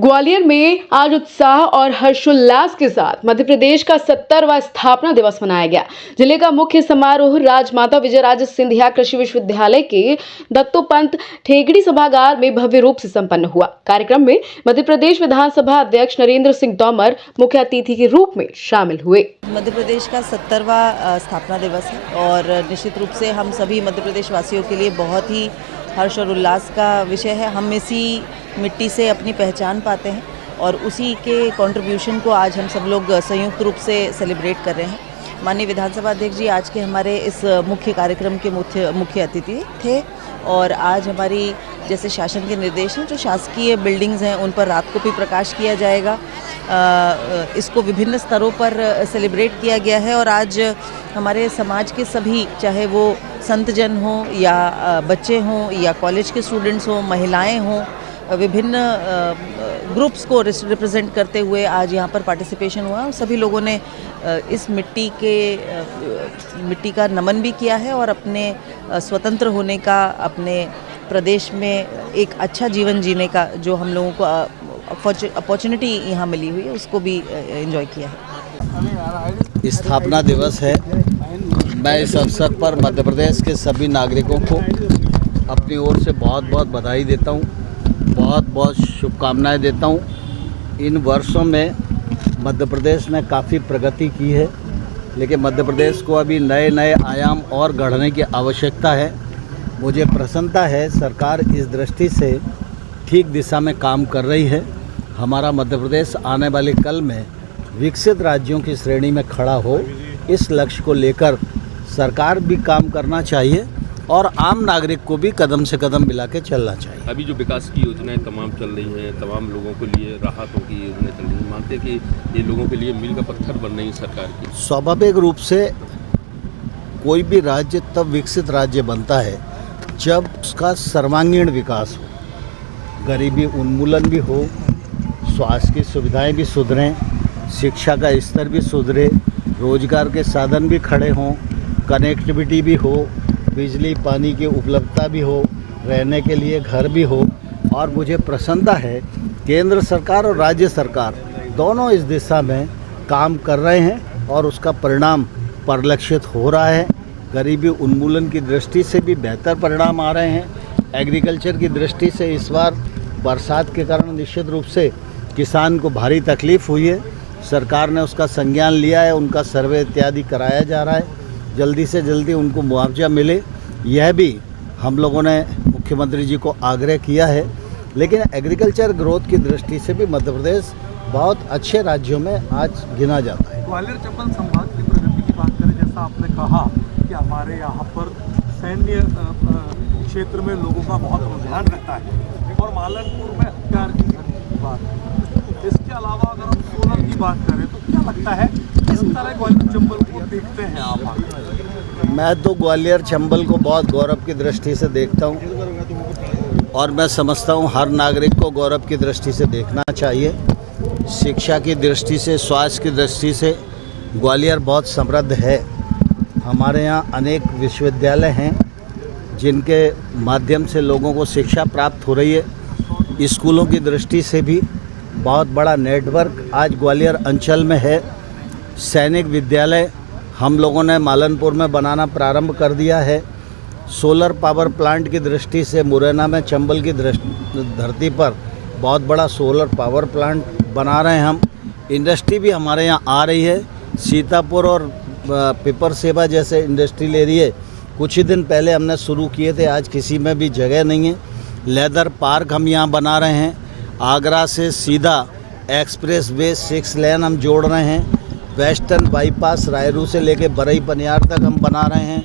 ग्वालियर में आज उत्साह और हर्षोल्लास के साथ मध्य प्रदेश का 70वां स्थापना दिवस मनाया गया। जिले का मुख्य समारोह राजमाता विजयराजे सिंधिया कृषि विश्वविद्यालय के दत्तोपंत ठेकड़ी सभागार में भव्य रूप से संपन्न हुआ। कार्यक्रम में मध्य प्रदेश विधानसभा अध्यक्ष नरेंद्र सिंह तोमर मुख्य अतिथि के रूप में शामिल हुए। मध्य प्रदेश का 70वां स्थापना दिवस है और निश्चित रूप से हम सभी मध्य प्रदेश वासियों के लिए बहुत ही हर्ष और उल्लास का विषय है। हम इसी मिट्टी से अपनी पहचान पाते हैं और उसी के कंट्रीब्यूशन को आज हम सब लोग संयुक्त रूप से सेलिब्रेट कर रहे हैं। माननीय विधानसभा अध्यक्ष जी आज के हमारे इस मुख्य कार्यक्रम के मुख्य अतिथि थे और आज हमारी जैसे शासन के निर्देश हैं, जो शासकीय बिल्डिंग्स हैं उन पर रात को भी प्रकाश किया जाएगा। इसको विभिन्न स्तरों पर सेलिब्रेट किया गया है और आज हमारे समाज के सभी, चाहे वो संत जन हों या बच्चे हों या कॉलेज के स्टूडेंट्स हों, महिलाएं हों, विभिन्न ग्रुप्स को रिप्रेजेंट करते हुए आज यहाँ पर पार्टिसिपेशन हुआ। सभी लोगों ने इस मिट्टी का नमन भी किया है और अपने स्वतंत्र होने का, अपने प्रदेश में एक अच्छा जीवन जीने का जो हम लोगों को अपॉर्चुनिटी यहाँ मिली हुई है उसको भी एंजॉय किया है। स्थापना दिवस है। मैं इस अवसर पर मध्य प्रदेश के सभी नागरिकों को अपनी ओर से बहुत बहुत बधाई देता हूँ, बहुत बहुत शुभकामनाएं देता हूँ। इन वर्षों में मध्य प्रदेश ने काफ़ी प्रगति की है, लेकिन मध्य प्रदेश को अभी नए नए आयाम और गढ़ने की आवश्यकता है। मुझे प्रसन्नता है सरकार इस दृष्टि से ठीक दिशा में काम कर रही है। हमारा मध्य प्रदेश आने वाले कल में विकसित राज्यों की श्रेणी में खड़ा हो, इस लक्ष्य को लेकर सरकार भी काम करना चाहिए और आम नागरिक को भी कदम से कदम मिला के चलना चाहिए। अभी जो विकास की योजनाएं तमाम चल रही हैं, तमाम लोगों के लिए राहतों की योजनाएं चल रही हैं, मानते हैं कि ये लोगों के लिए मील का पत्थर बन रही है सरकार की। स्वाभाविक रूप से कोई भी राज्य तब विकसित राज्य बनता है जब उसका सर्वांगीण विकास हो, गरीबी उन्मूलन भी हो, स्वास्थ्य की सुविधाएं भी सुधरें, शिक्षा का स्तर भी सुधरे, रोजगार के साधन भी खड़े हों, कनेक्टिविटी भी हो, बिजली पानी की उपलब्धता भी हो, रहने के लिए घर भी हो। और मुझे प्रसन्नता है केंद्र सरकार और राज्य सरकार दोनों इस दिशा में काम कर रहे हैं और उसका परिणाम परिलक्षित हो रहा है। गरीबी उन्मूलन की दृष्टि से भी बेहतर परिणाम आ रहे हैं। एग्रीकल्चर की दृष्टि से इस बार बरसात के कारण निश्चित रूप से किसान को भारी तकलीफ हुई है। सरकार ने उसका संज्ञान लिया है, उनका सर्वे इत्यादि कराया जा रहा है, जल्दी से जल्दी उनको मुआवजा मिले, यह भी हम लोगों ने मुख्यमंत्री जी को आग्रह किया है। लेकिन एग्रीकल्चर ग्रोथ की दृष्टि से भी मध्य प्रदेश बहुत अच्छे राज्यों में आज गिना जाता है। ग्वालियर चंबल संभाग की प्रगति की बात करें, जैसा आपने कहा कि हमारे यहाँ पर सैन्य क्षेत्र में लोगों का बहुत रुझान रहता है और मालनपुर में हथियार की बात। इसके अलावा अगर हम सोलर की बात करें तो क्या लगता है किस तरह ग्वालियर चंबल को देखते हैं आप? मैं तो ग्वालियर चंबल को बहुत गौरव की दृष्टि से देखता हूँ और मैं समझता हूँ हर नागरिक को गौरव की दृष्टि से देखना चाहिए। शिक्षा की दृष्टि से, स्वास्थ्य की दृष्टि से ग्वालियर बहुत समृद्ध है। हमारे यहाँ अनेक विश्वविद्यालय हैं जिनके माध्यम से लोगों को शिक्षा प्राप्त हो रही है। स्कूलों की दृष्टि से भी बहुत बड़ा नेटवर्क आज ग्वालियर अंचल में है। सैनिक विद्यालय हम लोगों ने मालनपुर में बनाना प्रारंभ कर दिया है। सोलर पावर प्लांट की दृष्टि से मुरैना में चंबल की धरती पर बहुत बड़ा सोलर पावर प्लांट बना रहे हैं हम। इंडस्ट्री भी हमारे यहाँ आ रही है। सीतापुर और पेपर सेवा जैसे इंडस्ट्रियल एरिया कुछ ही दिन पहले हमने शुरू किए थे, आज किसी में भी जगह नहीं है। लेदर पार्क हम यहाँ बना रहे हैं। आगरा से सीधा एक्सप्रेस वे 6 लेन हम जोड़ रहे हैं। वेस्टर्न बाईपास रायरू से लेके बरई पनियार तक हम बना रहे हैं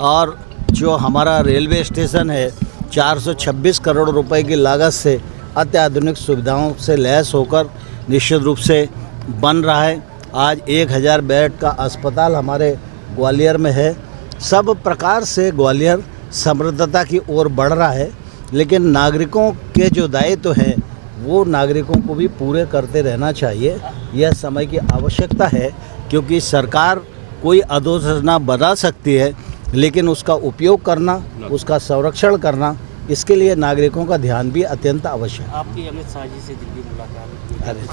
और जो हमारा रेलवे स्टेशन है 426 करोड़ रुपए की लागत से अत्याधुनिक सुविधाओं से लैस होकर निश्चित रूप से बन रहा है। आज 1000 बेड का अस्पताल हमारे ग्वालियर में है। सब प्रकार से ग्वालियर समृद्धता की ओर बढ़ रहा है, लेकिन नागरिकों के जो दायित्व हैं वो नागरिकों को भी पूरे करते रहना चाहिए। यह समय की आवश्यकता है, क्योंकि सरकार कोई अधोसंरचना बना सकती है, लेकिन उसका उपयोग करना, उसका संरक्षण करना इसके लिए नागरिकों का ध्यान भी अत्यंत आवश्यक है। आपकी अमित शाह जी से दिल्ली मुलाकात अरे